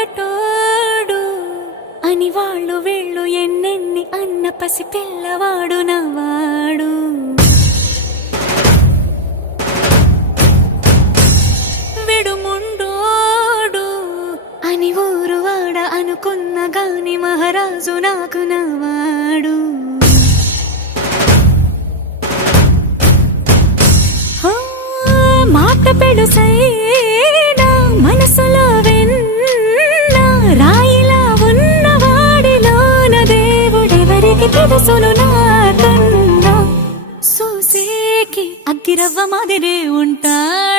మొరటోడు అని వాళ్ళు వీళ్ళు ఎన్నెన్ని అన్న పసి పిల్లవాడు నవ్వాడు. విడుముండోడు అని ఊరు వాడ అనుకున్న గాని మహారాజు నాకు నవ్వాడు. మాట పెడుసైనా మనసులో వెన్న రాయిలా ఉన్నవాడిలోన దేవుడెవరికి తెలుసును నాకన్నా. సూసేకి అగ్గిరవ్వ మాదిరే ఉంటాడు.